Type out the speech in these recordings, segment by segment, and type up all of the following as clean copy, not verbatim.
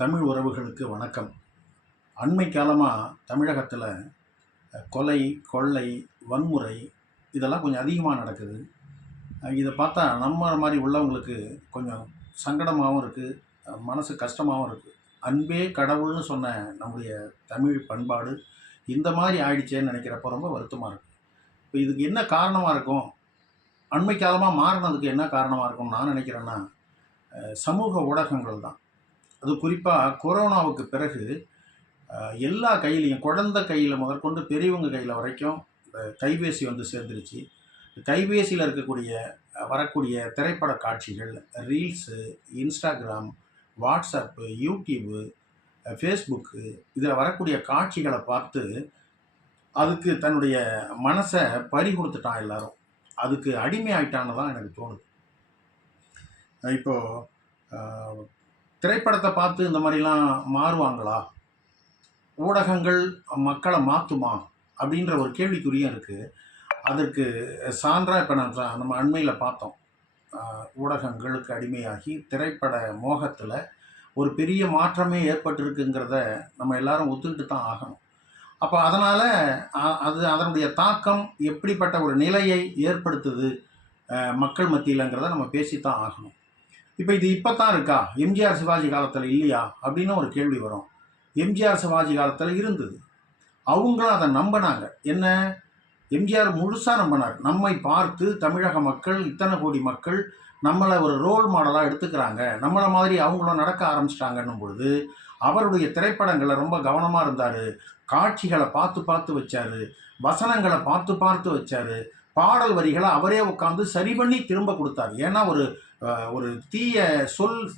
தமிழ் உறவுகளுக்கு வணக்கம். அண்மை காலமாக தமிழகத்தில் கொலை, கொள்ளை, வன்முறை இதெல்லாம் கொஞ்சம் அதிகமாக நடக்குது. இதை பார்த்தா நம்ம மாதிரி உள்ளவங்களுக்கு கொஞ்சம் சங்கடமாகவும் இருக்குது, மனசு கஷ்டமாகவும் இருக்குது. அன்பே கடவுள்னு சொன்ன நம்முடைய தமிழ் பண்பாடு இந்த மாதிரி ஆயிடுச்சேன்னு நினைக்கிறப்ப ரொம்ப வருத்தமாக இருக்குது. இப்போ இதுக்கு என்ன காரணமாக இருக்கும்? அண்மை காலமாக மாறினதுக்கு என்ன காரணமாக இருக்கும்னு நான் நினைக்கிறேன்னா, சமூக ஊடகங்கள் தான். அது குறிப்பாக கொரோனாவுக்கு பிறகு எல்லா கையிலையும், குழந்தை கையில் முதற்கொண்டு பெரியவங்க கையில் வரைக்கும் கைபேசி வந்து சேர்ந்துருச்சு. கைபேசியில் இருக்கக்கூடிய வரக்கூடிய திரைப்பட காட்சிகள், reels, Instagram, WhatsApp, YouTube, Facebook இதில் வரக்கூடிய காட்சிகளை பார்த்து அதுக்கு தன்னுடைய மனசை பறி கொடுத்துட்டான் எல்லாரும். அதுக்கு அடிமை ஆயிட்டான்னு தான் எனக்கு தோணுது. இப்போது திரைப்படத்தை பார்த்து இந்த மாதிரிலாம் மாறுவாங்களா? ஊடகங்கள் மக்களை மாற்றுமா? அப்படின்ற ஒரு கேள்விக்குறியும் இருக்குது. அதற்கு சான்றாக இப்போ நம்ம அண்மையில் பார்த்தோம். ஊடகங்களுக்கு அடிமையாகி திரைப்பட மோகத்தில் ஒரு பெரிய மாற்றமே ஏற்பட்டிருக்குங்கிறத நம்ம எல்லாரும் ஒத்துக்கிட்டு தான் ஆகணும். அப்போ அதனால் அதனுடைய தாக்கம் எப்படிப்பட்ட ஒரு நிலையை ஏற்படுத்துது மக்கள் மத்தியிலங்கிறத நம்ம பேசித்தான் ஆகணும். இப்போ இது இப்போ தான் இருக்கா? எம்ஜிஆர் சிவாஜி காலத்தில் இல்லையா அப்படின்னு ஒரு கேள்வி வரும். எம்ஜிஆர் சிவாஜி காலத்தில் இருந்தது. அவங்களும் அதை நம்பினாங்க. என்ன, எம்ஜிஆர் முழுசாக நம்பினார். நம்மை பார்த்து தமிழக மக்கள், இத்தனை கோடி மக்கள் நம்மளை ஒரு ரோல் மாடலாக எடுத்துக்கிறாங்க, நம்மளை மாதிரி அவங்களும் நடக்க ஆரம்பிச்சிட்டாங்கன்னும் பொழுது அவருடைய திரைப்படங்களை ரொம்ப கவனமாக இருந்தார். காட்சிகளை பார்த்து பார்த்து வச்சார், வசனங்களை பார்த்து பார்த்து வச்சார், பாடல் வரிகளை அவரே உட்காந்து சரி பண்ணி திரும்ப கொடுத்தார். ஏன்னா ஒரு தீய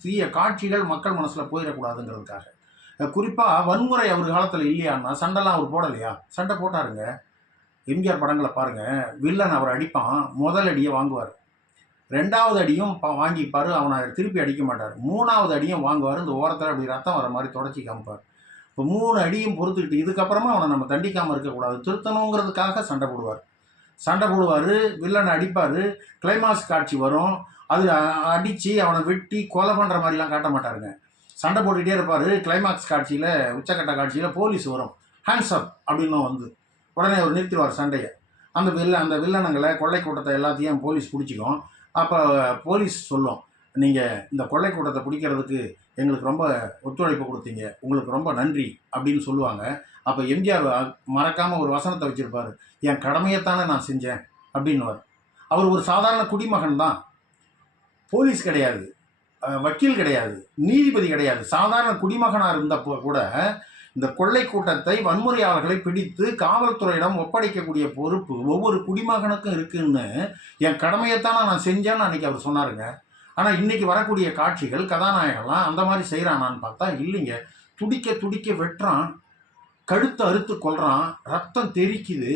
தீய காட்சிகள் மக்கள் மனசில் போயிடக்கூடாதுங்கிறதுக்காக. குறிப்பாக வன்முறை அவர் காலத்தில் இல்லையான்னா சண்டைலாம் அவர் போடலையா? சண்டை போட்டாருங்க. எம்ஜிஆர் படங்களை பாருங்கள். வில்லன் அவர் அடிப்பான், முதல் அடியை வாங்குவார், ரெண்டாவது அடியும் வாங்கிப்பார், அவனை திருப்பி அடிக்க மாட்டார், மூணாவது அடியும் வாங்குவார், இந்த ஓரத்தில் அப்படி ரத்தம் வர மாதிரி தொடச்சி காமிப்பார். இப்போ 3 அடியும் பொறுத்துக்கிட்டு இதுக்கப்புறமா அவனை நம்ம தண்டிக்காமல் இருக்கக்கூடாது, திருத்தணுங்கிறதுக்காக சண்டை போடுவார். வில்லனை அடிப்பார். கிளைமாக்ஸ் காட்சி வரும், அது அடித்து அவனை வெட்டி கொலை பண்ணுற மாதிரிலாம் காட்ட மாட்டாருங்க. சண்டை போட்டுக்கிட்டே இருப்பார். கிளைமாக்ஸ் காட்சியில், உச்சக்கட்ட காட்சியில் போலீஸ் வரும், ஹேண்ட்ஸ் அப் அப்படின்னு வந்து உடனே அவர் நிறுத்திடுவார் சண்டையை. அந்த வில்லனுங்களை, கொள்ளை கூட்டத்தை எல்லாத்தையும் போலீஸ் பிடிச்சிக்கும். அப்போ போலீஸ் சொல்லும், நீங்கள் இந்த கொள்ளை கூட்டத்தை பிடிக்கிறதுக்கு எங்களுக்கு ரொம்ப ஒத்துழைப்பு கொடுத்தீங்க, உங்களுக்கு ரொம்ப நன்றி அப்படின்னு சொல்லுவாங்க. அப்போ எம்ஜிஆர் மறக்காமல் ஒரு வசனத்தை வச்சுருப்பார், என் கடமையைத்தானே நான் செஞ்சேன் அப்படின்னுவார். அவர் ஒரு சாதாரண குடிமகன் தான், போலீஸ் கிடையாது, வக்கீல் கிடையாது, நீதிபதி கிடையாது, சாதாரண குடிமகனாக இருந்தப்போ கூட இந்த கொள்ளை கூட்டத்தை, வன்முறையாளர்களை பிடித்து காவல்துறையிடம் ஒப்படைக்கக்கூடிய பொறுப்பு ஒவ்வொரு குடிமகனுக்கும் இருக்குன்னு என் கடமையைத்தானே நான் செஞ்சேன்னு அன்றைக்கி அவர் சொன்னாருங்க. ஆனால் இன்றைக்கி வரக்கூடிய காட்சிகள், கதாநாயகம்லாம் அந்த மாதிரி செய்கிறானான்னு பார்த்தா இல்லைங்க. துடிக்க துடிக்க வெட்டுறான், கழுத்தை அறுத்து கொள்கிறான், ரத்தம் தெறிக்குது.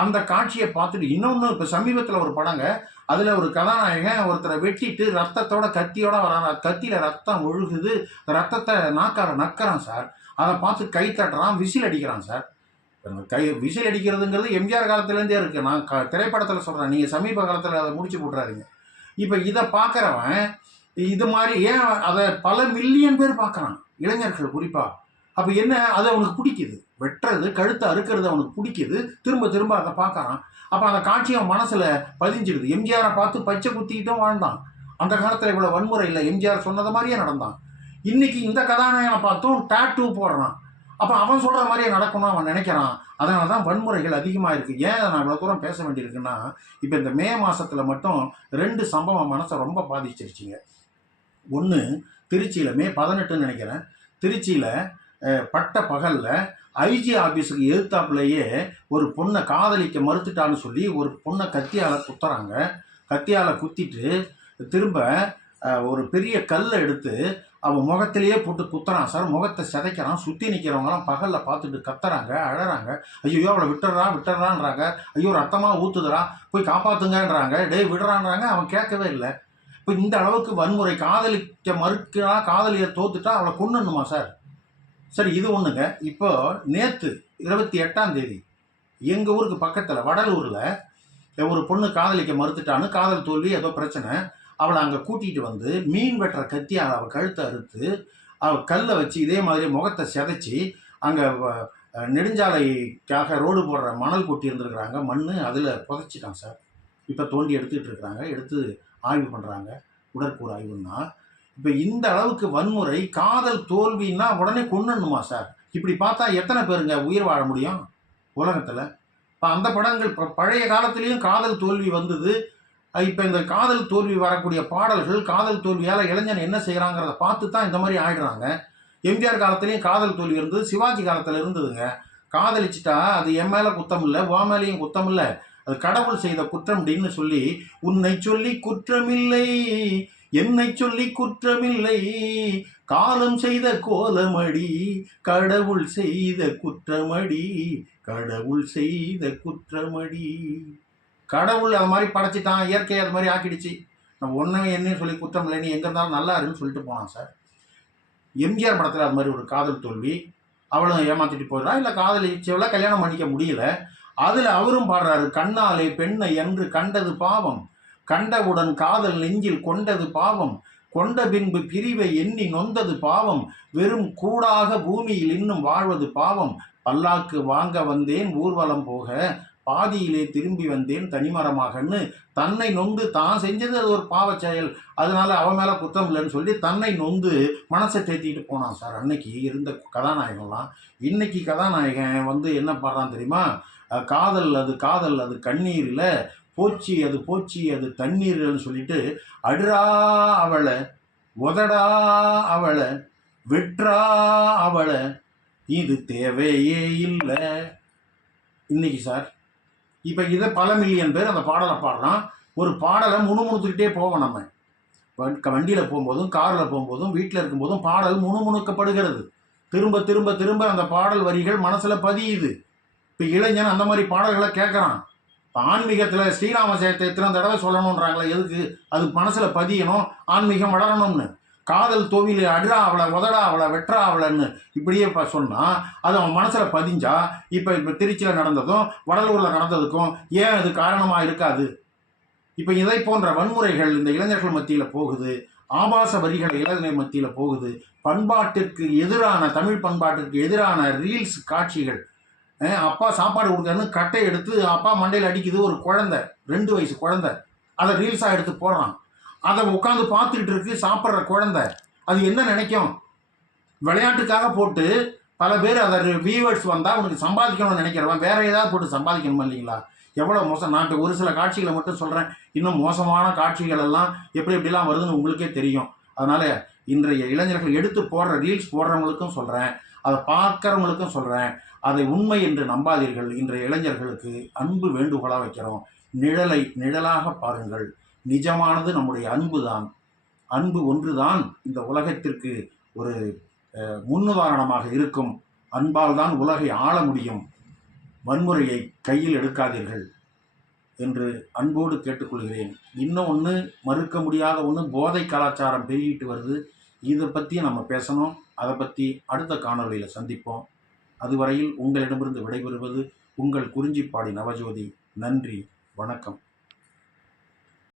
அந்த காட்சியை பார்த்துட்டு இன்னொன்று, இப்போ சமீபத்தில் ஒரு படங்க, அதில் ஒரு கதாநாயகன் ஒருத்தரை வெட்டிட்டு ரத்தத்தோட கத்தியோட வரான், கத்தியில் ரத்தம் ஒழுகுது, ரத்தத்தை நாக்கார நக்கிறான் சார். அதை பார்த்து கை தட்டுறான், விசில் அடிக்கிறான் சார். விசில் அடிக்கிறதுங்கிறது எம்ஜிஆர் காலத்துலேருந்தே இருக்குது. நான் திரைப்படத்தில் சொல்கிறேன், நீங்கள் சமீப காலத்தில் அதை முடிச்சு போட்டுறாருங்க. இப்போ இதை பார்க்குறவன் இது மாதிரி ஏன் அதை பல மில்லியன் பேர் பார்க்குறான், இளைஞர்கள் குறிப்பாக. அப்போ என்ன, அது அவனுக்கு பிடிக்குது, வெட்டுறது, கழுத்தை அறுக்கிறது அவனுக்கு பிடிக்குது, திரும்ப திரும்ப அதை பார்க்குறான். அப்போ அந்த காட்சி அவன் மனசில் பதிஞ்சிடுது. எம்ஜிஆரை பார்த்து பச்சை குத்திக்கிட்டும் வாழ்ந்தான். அந்த காலத்தில் இவ்வளோ வன்முறை இல்லை, எம்ஜிஆர் சொன்னது மாதிரியே நடந்தான். இன்றைக்கி இந்த கதாநாயகனை பார்த்தும் டேட்டூ போடுறான். அப்போ அவன் சொல்கிற மாதிரியே நடக்கணும்னு அவன் நினைக்கிறான். அதனால தான் வன்முறைகள் அதிகமாக இருக்குது. ஏன் நான் இவ்வளோ தூரம் பேச வேண்டியிருக்குன்னா, இப்போ இந்த மே மாதத்தில் மட்டும் 2 சம்பவம் மனசை ரொம்ப பாதிச்சிருச்சிங்க. ஒன்று, திருச்சியில் மே 18 நினைக்கிறேன், திருச்சியில் பட்ட பகலில் ஐஜி ஆஃபீஸுக்கு எதிர்த்தாப்புலேயே ஒரு பொண்ணை காதலிக்க மறுத்துட்டான்னு சொல்லி ஒரு பொண்ணை கத்தியால் குத்துறாங்க. கத்தியால் குத்திட்டு திரும்ப ஒரு பெரிய கல்லை எடுத்து அவன் முகத்திலேயே போட்டு குத்துறான் சார். முகத்தை சிதைக்கிறான். சுற்றி நிற்கிறவங்களாம் பகலில் பார்த்துட்டு கத்துறாங்க, அழறாங்க. ஐயோ அவளை விட்டுறான்றாங்க. ஐயோ ரத்தமாக ஊற்றுதுறா, போய் காப்பாற்றுங்கன்றாங்க. விடுறான்றாங்க. அவன் கேட்கவே இல்லை. இப்போ இந்த அளவுக்கு வன்முறை, காதலிக்க மறுக்கிறா, காதலியை தோத்துட்டா அவளை கொன்னுணுமா சார்? சரி, இது ஒன்றுங்க. இப்போ நேற்று 28ஆம் தேதி எங்கள் ஊருக்கு பக்கத்தில் வடலூரில் ஒரு பொண்ணு காதலிக்க மறுத்துட்டான்னு, காதல் தோல்வி, ஏதோ பிரச்சனை, அவளை அங்கே கூட்டிகிட்டு வந்து மீன் வெட்டுற கத்தியால் அவள் கழுத்தை அறுத்து கல்லை வச்சு இதே மாதிரி முகத்தை சிதைச்சி அங்கே நெடுஞ்சாலைக்காக ரோடு போடுற மணல் கொட்டி இருந்திருக்கிறாங்க, மண் அதில் புதைச்சிட்டான் சார். இப்போ தோண்டி எடுத்துக்கிட்டு இருக்கிறாங்க, எடுத்து ஆய்வு பண்ணுறாங்க, உடற்கூறு ஆய்வுன்னா. இப்போ இந்த அளவுக்கு வன்முறை, காதல் தோல்வின்னா உடனே கொன்னுடணுமா சார்? இப்படி பார்த்தா எத்தனை பேருங்க உயிர் வாழ முடியும் உலகத்தில்? இப்போ அந்த படங்கள் இப்போ பழைய காலத்துலேயும் காதல் தோல்வி வந்தது. இப்போ இந்த காதல் தோல்வி வரக்கூடிய பாடல்கள், காதல் தோல்வியால் இளைஞன் என்ன செய்கிறாங்கிறத பார்த்து தான் இந்த மாதிரி ஆயிடுறாங்க. எம்ஜிஆர் காலத்துலேயும் காதல் தோல்வி இருந்தது, சிவாஜி காலத்தில் இருந்ததுங்க. காதலிச்சிட்டா அது என் மேலே குத்தம் இல்லை, உன் மேலேயும் குத்தம் இல்லை, அது கடவுள் செய்த குற்றம் அப்படின்னு சொல்லி, உன்னை சொல்லி குற்றமில்லை, என்னை சொல்லி குற்றமில்லை, காலம் செய்த கோலமடி, கடவுள் செய்த குற்றமடி, கடவுள் செய்த குற்றமடி. கடவுள் அது மாதிரி படைச்சிட்டான், இயற்கை அது மாதிரி ஆக்கிடுச்சு, நம்ம ஒன்றும் என்னையும் சொல்லி குற்றம் இல்லை, நீ எங்கே இருந்தாலும் நல்லா இருன்னு சொல்லிட்டு போனான் சார். எம்ஜிஆர் படத்தில் அது மாதிரி ஒரு காதல் தோல்வி, அவளும் ஏமாத்திட்டு போயிடறா, இல்லை காதலிச்சவள கல்யாணம் பண்ணிக்க முடியல. அதில் அவரும் பாடுறாரு, கண்ணாலே பெண்ணை என்று கண்டது பாவம், கண்டவுடன் காதல் நெஞ்சில் கொண்டது பாவம், கொண்ட பின்பு பிரிவை எண்ணி நொந்தது பாவம், வெறும் கூடாக பூமியில் இன்னும் வாழ்வது பாவம், பல்லாக்கு வாங்க வந்தேன் ஊர்வலம் போக, பாதியிலே திரும்பி வந்தேன் தனிமரமாகன்னு தன்னை நொந்து தான் செஞ்சது அது ஒரு பாவச் செயல், அதனால அவன் மேலே குற்றம் இல்லைன்னு சொல்லி தன்னை நொந்து மனசை தேத்திட்டு போனான் சார். அன்னைக்கு இருந்த கதாநாயகன்லாம். இன்னைக்கு கதாநாயகன் வந்து என்ன பாடுறான் தெரியுமா? காதல் அது காதல் அது கண்ணீரில் போச்சு அது போச்சு அது தண்ணீர்னு சொல்லிட்டு, அடுறா அவளை, உதடா அவளை, வெற்றா அவளை, இது தேவையே இல்லை. இன்னைக்கு சார் இப்போ இதை பல மில்லியன் பேர் அந்த பாடலை பாடுறான். ஒரு பாடலை முணுமுணுத்துக்கிட்டே போவோம். நம்ம வண்டியில் போகும்போதும், காரில் போகும்போதும், வீட்டில் இருக்கும்போதும் பாடல் முணுமுணுக்கப்படுகிறது. திரும்ப திரும்ப திரும்ப அந்த பாடல் வரிகள் மனசில் பதியுது. இப்போ இளைஞன் அந்த மாதிரி பாடல்களை கேட்குறான். இப்போ ஆன்மீகத்தில் ஸ்ரீராம ஜெயத்தை எத்தனை தடவை சொல்லணுன்றாங்களே, எதுக்கு? அது மனசில் பதியணும், ஆன்மீகம் வளரணும்னு. காதல் தோவில அடுறா அவளை, உதடா அவளை, வெற்றா அவளைன்னு இப்படியே இப்போ சொன்னால் அது அவன் மனசில் பதிஞ்சா, இப்போ திருச்சியில் நடந்ததும் வடலூரில் நடந்ததுக்கும் ஏன் அது காரணமாக இருக்காது? இப்போ இதை போன்ற வன்முறைகள் இந்த இளைஞர்கள் மத்தியில் போகுது, ஆபாச வரிகள் இளைஞர் மத்தியில் போகுது, பண்பாட்டிற்கு எதிரான, தமிழ் பண்பாட்டிற்கு எதிரான ரீல்ஸ் காட்சிகள். அப்பா சாப்பாடு கொடுக்குறன்னு கட்டை எடுத்து அப்பா மண்டையில் அடிக்குது ஒரு குழந்தை, 2 வயசு குழந்தை, அதை ரீல்ஸாக எடுத்து போடுறான். அதை உட்காந்து பார்த்துக்கிட்டு இருக்கு சாப்பிட்ற குழந்தை. அது என்ன நினைக்கும்? விளையாட்டுக்காக போட்டு பல பேர் அதை வியூவர்ஸ் வந்தால் உனக்கு சம்பாதிக்கணும்னு நினைக்கிறவன் வேற ஏதாவது போட்டு சம்பாதிக்கணும் இல்லைங்களா? எவ்வளோ மோசம்! நான் ஒரு சில காட்சிகளை மட்டும் சொல்கிறேன், இன்னும் மோசமான காட்சிகள் எல்லாம் எப்படி எப்படிலாம் வருதுன்னு உங்களுக்கே தெரியும். அதனால் இன்றைய இளைஞர்கள் எடுத்து போடுற ரீல்ஸ் போடுறவங்களுக்கும் சொல்கிறேன், அதை பார்க்குறவங்களுக்கும் சொல்கிறேன், அதை உண்மை என்று நம்பாதீர்கள். இன்றைய இளைஞர்களுக்கு அன்பு வேண்டுகோளாக வைக்கிறோம். நிழலை நிழலாக பாருங்கள். நிஜமானது நம்முடைய அன்பு தான். அன்பு ஒன்று தான் இந்த உலகத்திற்கு ஒரு முன்னுதாரணமாக இருக்கும். அன்பால் தான் உலகை ஆள முடியும். வன்முறையை கையில் எடுக்காதீர்கள் என்று அன்போடு கேட்டுக்கொள்கிறேன். இன்னும் ஒன்று, மறுக்க முடியாத ஒன்று, போதை கலாச்சாரம் பெருகிட்டு வருது. இதை பற்றி நம்ம பேசணும். அதை பற்றி அடுத்த காணொலியில் சந்திப்போம். அதுவரையில் உங்களிடமிருந்து விடைபெறுவது உங்கள் குறிஞ்சிப்பாடி நவஜோதி. நன்றி, வணக்கம்.